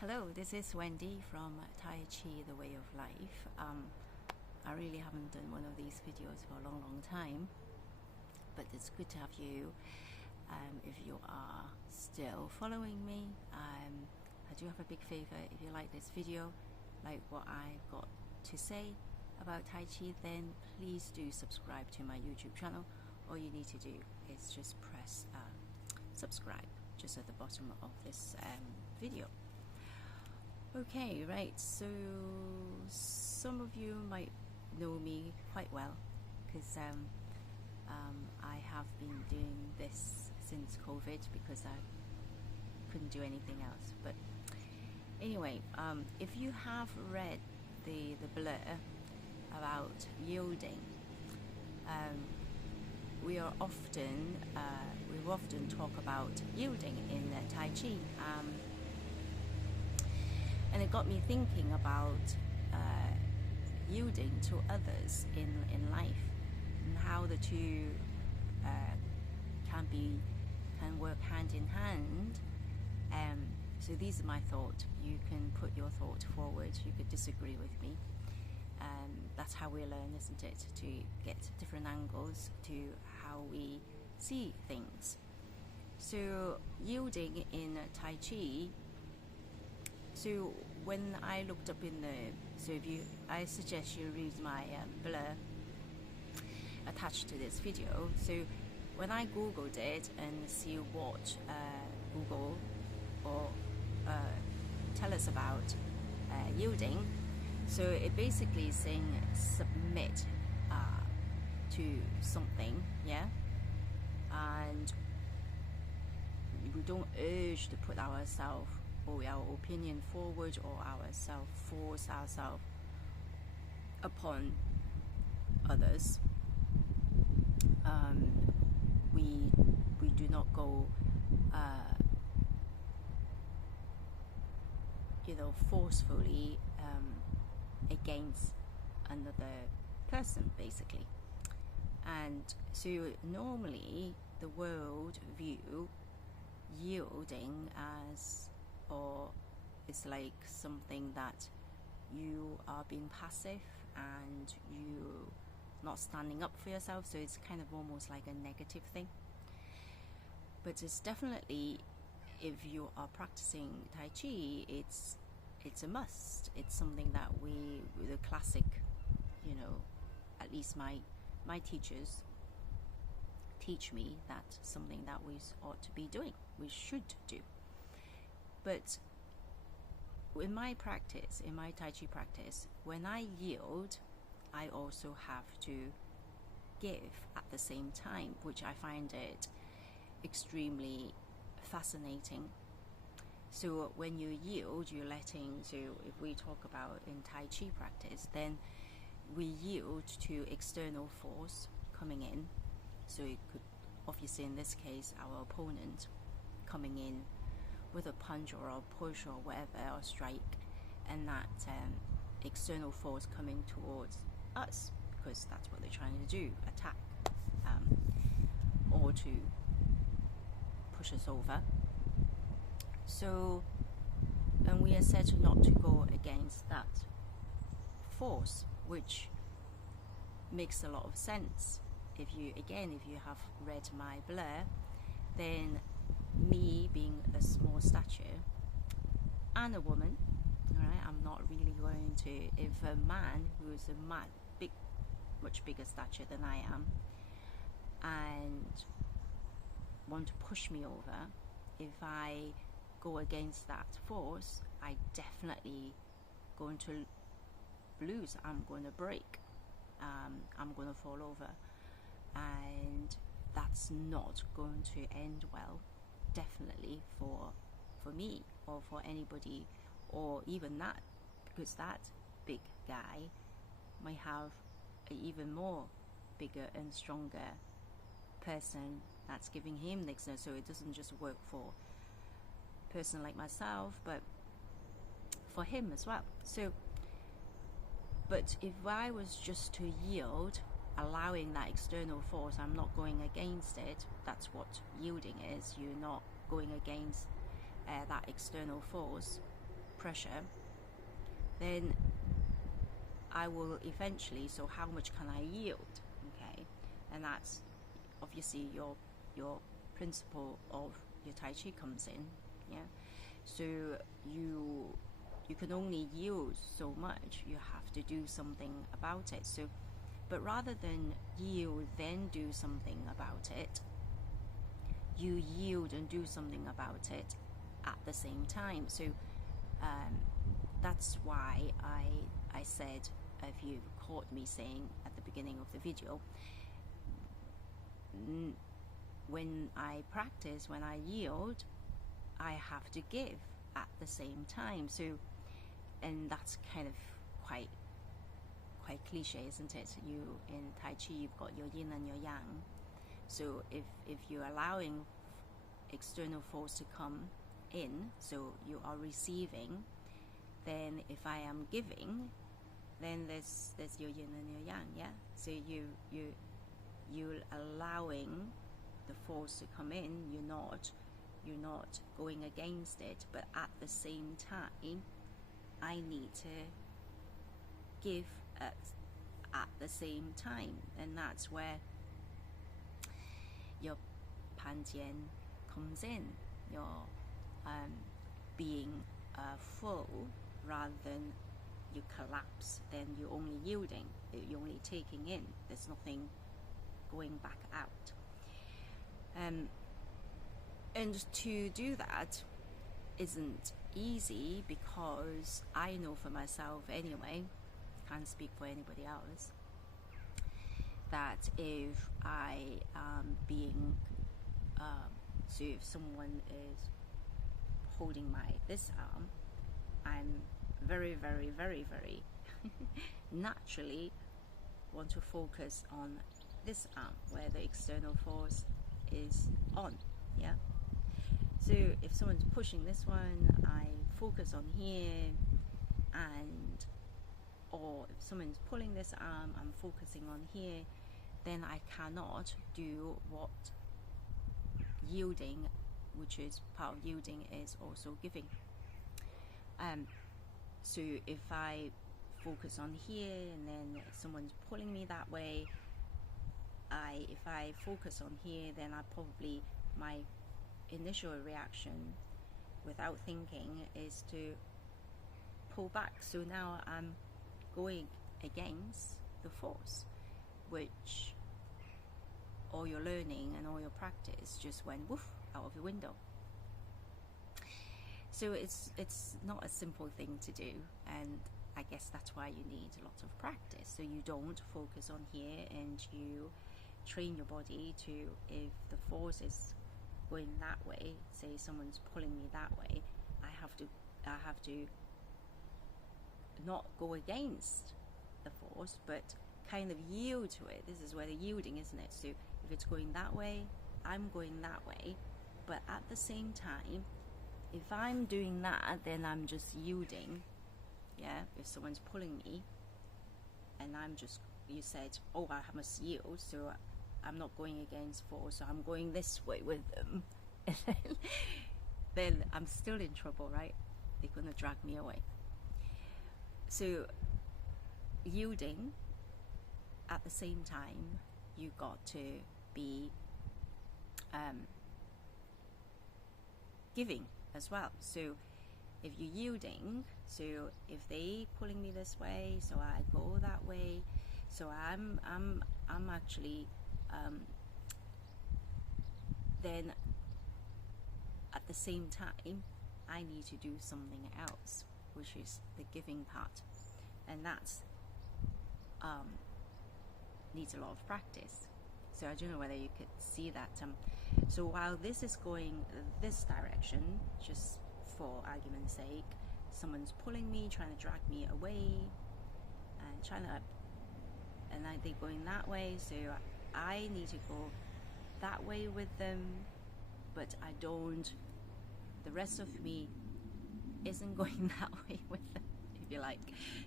Hello, this is Wendy from Tai Chi, The Way of Life. I really haven't done one of these videos for a long time, but it's good to have you. If you are still following me, I do have a big favor. If you like this video, like what I've got to say about Tai Chi, then please do subscribe to my YouTube channel. All you need to do is just press subscribe just at the bottom of this video. Okay, right, so some of you might know me quite well because I have been doing this since COVID because I couldn't do anything else. But anyway, if you have read the blur about yielding, we often talk about yielding in Tai Chi. And it got me thinking about yielding to others in life and how the two can work hand in hand. So these are my thoughts. You can put your thought forward. You could disagree with me. That's how we learn, isn't it? To get different angles to how we see things. So yielding in Tai Chi. So when I looked up I suggest you read my blur attached to this video. So when I googled it and see what Google or tell us about yielding, so it basically is saying submit to something, yeah, and we don't urge to put ourselves or our opinion forward or force ourselves upon others. We do not go forcefully against another person, basically. And so normally the world view yielding as, or it's like something that you are being passive and you not standing up for yourself, so it's kind of almost like a negative thing. But it's definitely, if you are practicing Tai Chi, it's a must. It's something that the classic, at least my teachers teach me that something that we ought to be doing, we should do. But in my practice, in my Tai Chi practice, when I yield, I also have to give at the same time, which I find it extremely fascinating. So when you yield, you're letting, so if we talk about in Tai Chi practice, then we yield to external force coming in. So it could, obviously in this case, our opponent coming in with a punch or a push or whatever, or strike, and that external force coming towards us, because that's what they're trying to do, attack, or to push us over. So, and we are said not to go against that force, which makes a lot of sense. If you have read my blur, then me being a small stature and a woman, all right, I'm not really going to, if a man who is much bigger stature than I am and want to push me over, if I go against that force, I definitely going to lose. I'm going to break. I'm going to fall over, and that's not going to end well, definitely for me or for anybody, or even that, because that big guy might have an even more bigger and stronger person that's giving him the signal. So it doesn't just work for a person like myself, but for him as well. So, but if I was just to yield, allowing that external force, I'm not going against it. That's what yielding is. You're not going against that external force. pressure, then I will eventually, so how much can I yield? Okay, and that's obviously your principle of your Tai Chi comes in. Yeah, so you can only yield so much. You have to do something about it. So, but rather than yield then do something about it, you yield and do something about it at the same time. So that's why I said, if you caught me saying at the beginning of the video, when I practice, when I yield, I have to give at the same time. So, and that's kind of quite cliche, isn't it? You in Tai Chi, you've got your yin and your yang. So if you're allowing external force to come in, so you are receiving, then if I am giving, then there's your yin and your yang. Yeah, so you're allowing the force to come in. You're not going against it, but at the same time I need to give at the same time, and that's where your pantian comes in, your being full rather than you collapse, then you're only yielding, you're only taking in, there's nothing going back out. And to do that isn't easy, because I know for myself anyway, can't speak for anybody else, that if I am being so if someone is holding this arm, I'm very, very, very, very naturally want to focus on this arm where the external force is on. Yeah, so if someone's pushing this one, I focus on here, and or if someone's pulling this arm, I'm focusing on here, then I cannot do what yielding, which is part of yielding, is also giving. So if I focus on here and then someone's pulling me that way, if I focus on here, then my initial reaction without thinking is to pull back. So now I'm going against the force, which all your learning and all your practice just went woof out of the window. So it's not a simple thing to do, and I guess that's why you need a lot of practice. So you don't focus on here, and you train your body to, if the force is going that way, say someone's pulling me that way, I have to not go against the force, but kind of yield to it. This is where the yielding, isn't it? So if it's going that way, I'm going that way, but at the same time, if I'm doing that, then I'm just yielding. Yeah, if someone's pulling me and you said, oh, I must yield, so I'm not going against force, so I'm going this way with them, then I'm still in trouble, right? They're going to drag me away. So yielding, at the same time, you got to be giving as well. So if you're yielding, so if they pulling me this way, so I go that way, so I'm actually then at the same time I need to do something else, which is the giving part, and that's needs a lot of practice. So I don't know whether you could see that. So while this is going this direction, just for argument's sake, someone's pulling me, trying to drag me away, and they're going that way, so I need to go that way with them, but the rest of me isn't going that way with them, if you like.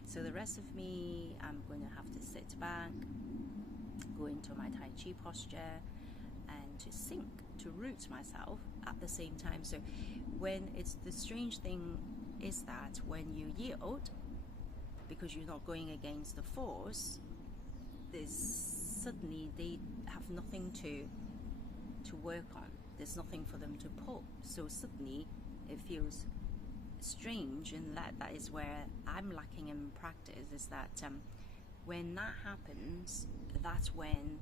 So the rest of me, I'm going to have to sit back, go into my Tai Chi posture, and to sink, to root myself at the same time. So when it's the strange thing is that when you yield, because you're not going against the force, suddenly they have nothing to work on. There's nothing for them to pull. So suddenly it feels strange, and that is where I'm lacking in practice, is that when that happens, that's when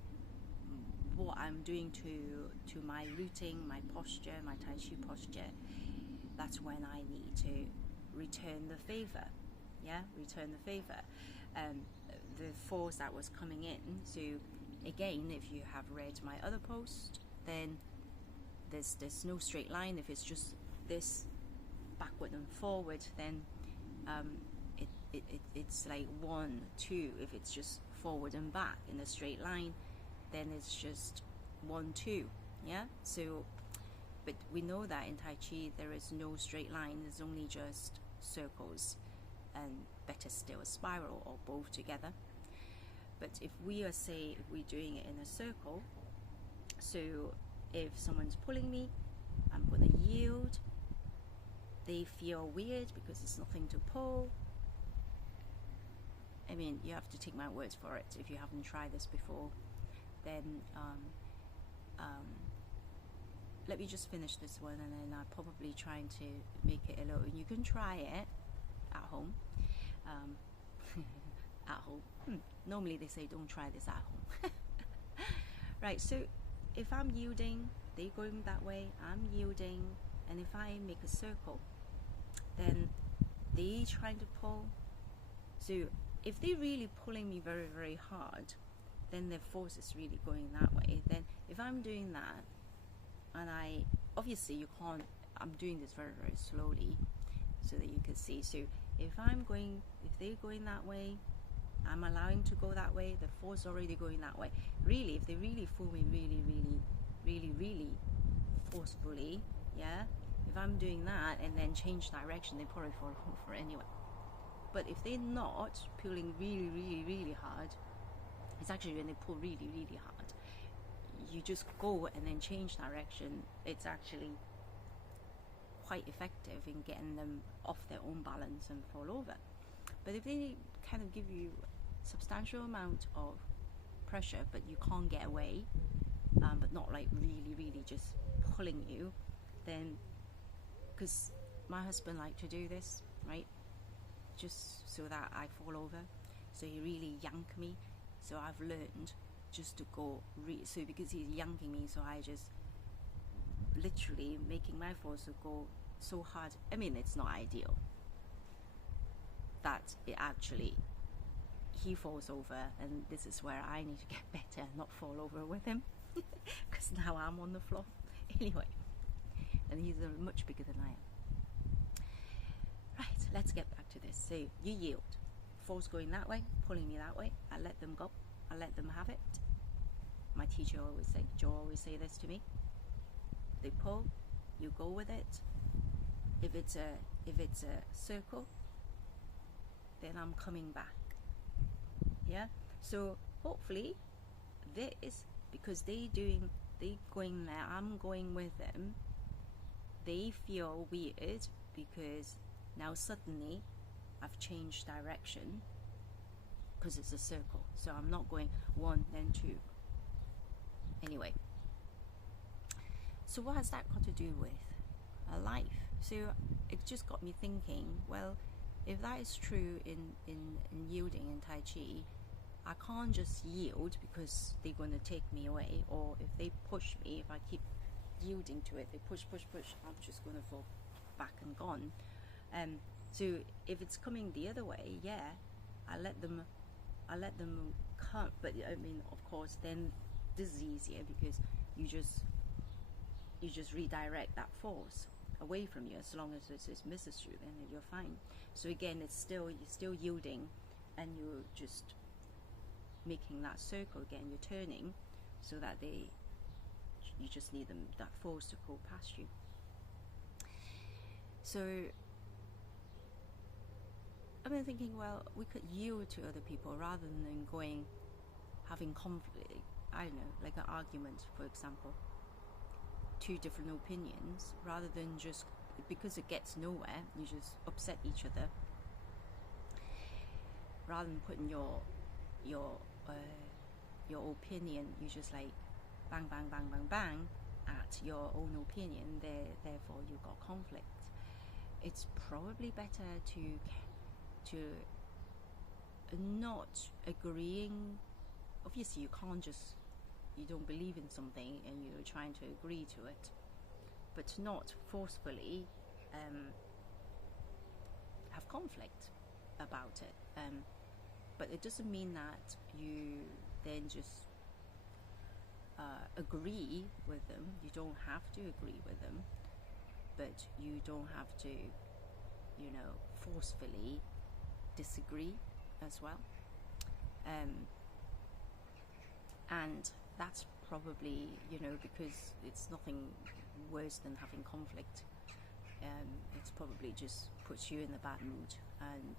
what I'm doing to my rooting, my posture, my Tai Chi posture, that's when I need to return the favor. Yeah, return the favor. The force that was coming in. So again, if you have read my other post, then there's no straight line. If it's just this backward and forward, then it's like 1, 2. If it's just forward and back in a straight line, then it's just 1, 2. Yeah. So, but we know that in Tai Chi there is no straight line. There's only just circles, and better still a spiral, or both together. But if we're doing it in a circle, so if someone's pulling me, I'm going to yield. They feel weird because there's nothing to pull. I mean, you have to take my words for it. If you haven't tried this before, then let me just finish this one, and then I'm probably trying to make it a little. You can try it at home. At home. Normally they say don't try this at home. Right, so if I'm yielding, they're going that way, I'm yielding, and if I make a circle, then they trying to pull. So if they're really pulling me very, very hard, then their force is really going that way. Then if I'm doing that, and obviously you can't, I'm doing this very, very slowly so that you can see. So if they're going that way, I'm allowing to go that way, the force already going that way. Really, if they really fool me really, really, really, really forcefully, yeah, if I'm doing that and then change direction, they probably fall over anyway. But if they're not pulling really, really, really hard, it's actually when they pull really, really hard, you just go and then change direction. It's actually quite effective in getting them off their own balance and fall over. But if they kind of give you substantial amount of pressure, but you can't get away, but not like really, really just pulling you, then, because my husband liked to do this, right, just so that I fall over, so he really yanked me. So I've learned just to go so because he's yanking me, so I just literally making my force to go so hard. I mean, it's not ideal that it actually he falls over, and this is where I need to get better and not fall over with him, because now I'm on the floor anyway, and he's much bigger than I am. Right, let's get back to this. So you yield, force going that way, pulling me that way, I let them go, I let them have it. My teacher always say, Joe always say this to me, they pull, you go with it. If it's a circle, then I'm coming back. Yeah, so hopefully this, because they going there, I'm going with them, they feel weird because now suddenly I've changed direction, because it's a circle, so I'm not going 1 then 2 anyway. So what has that got to do with a life? So it just got me thinking, well, if that is true in yielding in Tai Chi, I can't just yield because they're going to take me away, or if they push me, if I keep yielding to it, they push, I'm just going to fall back and gone. So if it's coming the other way, yeah, I let them come. But I mean, of course, then this is easier because you just redirect that force away from you. As long as it misses you, then you're fine. So again, you're still yielding, and you're just making that circle again. You're turning so that you just need that force to go past you. So I've been thinking, well, we could yield to other people rather than having conflict. I don't know, like an argument, for example, 2 different opinions, rather than just because it gets nowhere, you just upset each other. Rather than putting your opinion, you just like bang bang bang bang bang at your own opinion. Therefore you got conflict. It's probably better to not agreeing. Obviously you can't just, you don't believe in something and you're trying to agree to it, but not forcefully have conflict about it. But it doesn't mean that you then just agree with them. You don't have to agree with them, but you don't have to, you know, forcefully disagree as well. And that's probably, you know, because it's nothing worse than having conflict. It's probably just puts you in a bad mood and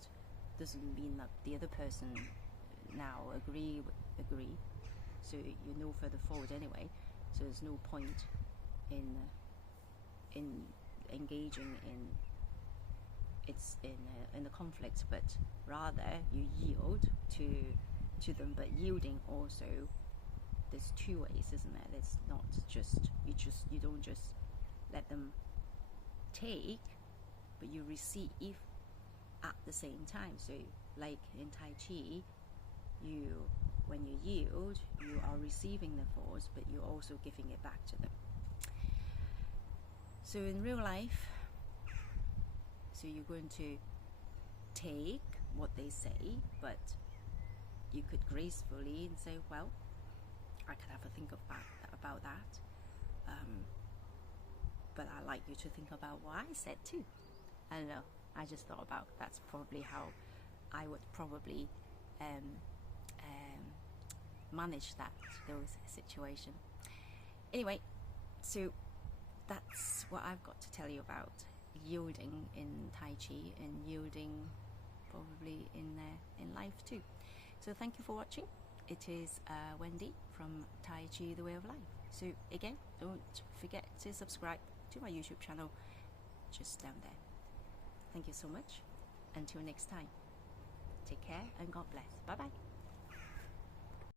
doesn't mean that the other person now agree. So you're no further forward anyway. So there's no point in engaging in the conflict, but rather you yield to them. But yielding also, there's two ways, isn't there? There's not just you don't just let them take, but you receive at the same time. So like in Tai Chi, when you yield, you are receiving the force, but you're also giving it back to them. So in real life, so you're going to take what they say, but you could gracefully and say, well, I could have a think about that, but I'd like you to think about what I said too. I don't know, I just thought about that's probably how I would probably manage those situations. Anyway, so that's what I've got to tell you about yielding in Tai Chi and yielding probably in life too. So thank you for watching. It is Wendy from Tai Chi The Way of Life. So again, don't forget to subscribe to my YouTube channel just down there. Thank you so much. Until next time, take care and God bless. Bye bye.